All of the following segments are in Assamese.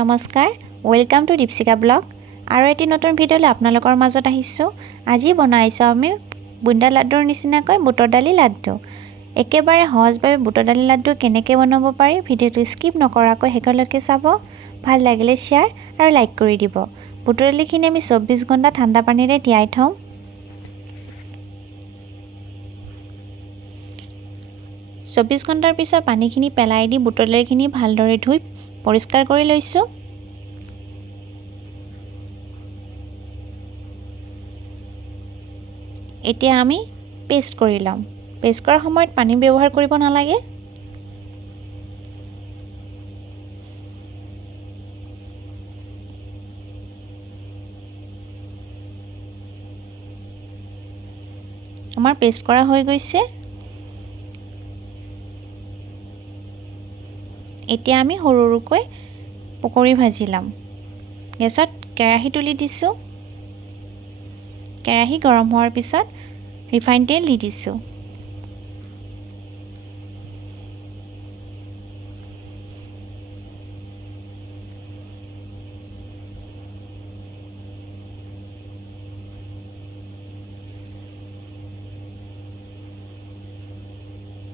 নমস্কাৰ ওয়েলকাম টু দীপশিকা ব্লগ আৰু এটি নতুন ভিডিঅ'লৈ আপোনালোকৰ মাজত আহিছোঁ। আজি বনাইছোঁ আমি বুন্দিয়া লাড্ডুৰ নিচিনাকৈ বুটৰ দালি লাড্ডু। একেবাৰে সহজভাৱে বুটৰ দালি লাড্ডু কেনেকৈ বনাব পাৰি ভিডিঅ'টো স্কিপ নকৰাকৈ শেষলৈকে চাব। ভাল লাগিলে শ্বেয়াৰ আৰু লাইক কৰি দিব। বুটৰ দালিখিনি আমি 24 ঘণ্টা ঠাণ্ডা পানীৰে তিয়াই থওঁ। চৌব্বিছ ঘণ্টাৰ পিছত পানীখিনি পেলাই দি বুটৰ দালিখিনি ভালদৰে ধুই পৰিষ্কাৰ কৰি লৈছোঁ। এতিয়া আমি পেষ্ট কৰি ল'ম। পেষ্ট কৰাৰ সময়ত পানী ব্যৱহাৰ কৰিব নালাগে। আমাৰ পেষ্ট কৰা হৈ গৈছে। এতিয়া আমি সৰু সৰুকৈ পকৰি ভাজি ল'ম। গেছত কেৰাহী তুলি দিছোঁ। কেৰাহী গৰম হোৱাৰ পিছত ৰিফাইন তেল দি দিছোঁ।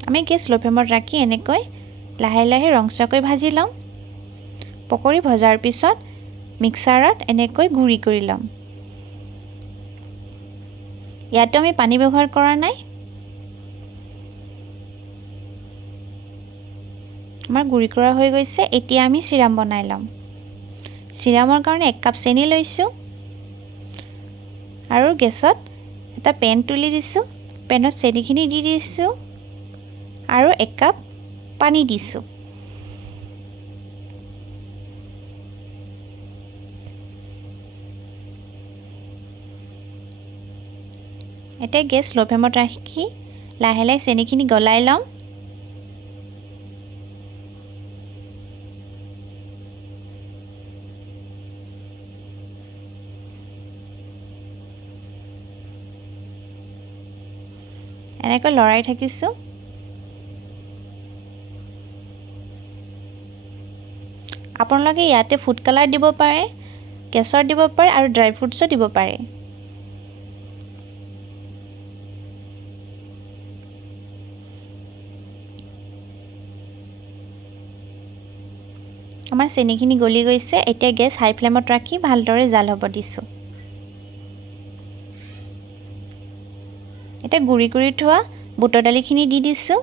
আমি গেছ ল' ফ্লেমত ৰাখি এনেকৈ লাহে লাহে ৰংচোৱাকৈ ভাজি ল'ম। পকৰি ভজাৰ পিছত মিক্সাৰত এনেকৈ গুড়ি কৰি ল'ম। ইয়াতো আমি পানী ব্যৱহাৰ কৰা নাই। আমাৰ গুড়ি কৰা হৈ গৈছে। এতিয়া আমি চিৰাম বনাই ল'ম। চিৰামৰ কাৰণে 1 কাপ চেনি লৈছোঁ আৰু গেছত এটা পেন তুলি দিছোঁ। পেনত চেনিখিনি দি দিছোঁ আৰু 1 কাপ পানী দিছোঁ। এতিয়া গেছ ল' ফ্লেমত ৰাখি লাহে লাহে চেনিখিনি গলাই ল'ম। এনেকৈ লৰাই থাকিছোঁ। আপোনালোকে ইয়াতে ফুড কালাৰ দিব পাৰে, কেশৰ দিব পাৰে আৰু ড্ৰাই ফ্ৰুটছো দিব পাৰে। আমাৰ চেনিখিনি গলি গৈছে। এতিয়া গেছ হাই ফ্লেমত ৰাখি ভালদৰে জাল হ'ব দিছোঁ। এতিয়া গুড়ি কৰি থোৱা বুটৰ দালিখিনি দি দিছোঁ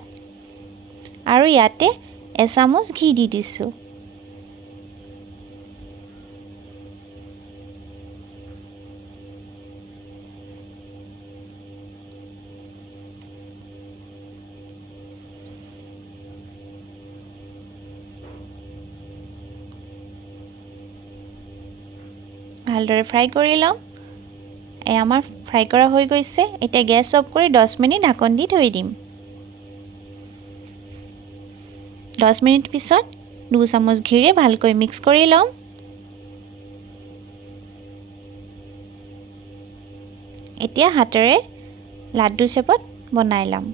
আৰু ইয়াতে এচামুচ ঘি দি দিছোঁ। ভালদৰে ফ্ৰাই কৰি ল'ম। আমাৰ ফ্ৰাই কৰা হৈ গৈছে। এতিয়া গেছ অফ কৰি 10 মিনিট ঢাকন দি থৈ দিম। 10 মিনিট পিছত 2 চামুচ ঘিৰে ভালকৈ মিক্স কৰি ল'ম। এতিয়া হাতেৰে লাড্ডু শ্বেপত বনাই ল'ম।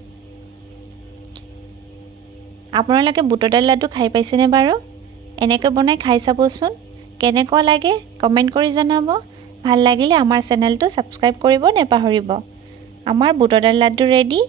আপোনালোকে বুটৰ দালি লাড্ডু খাই পাইছেনে বাৰু? এনেকৈ বনাই খাই চাবচোন। কেনেকুৱা লাগে কমেণ্ট কৰি জনাব। ভাল লাগিলে আমাৰ চেনেলটো ছাবস্ক্ৰাইব কৰিব নেপাহৰিব। আমাৰ বুটৰ দালি লাড্ডু ৰেডি।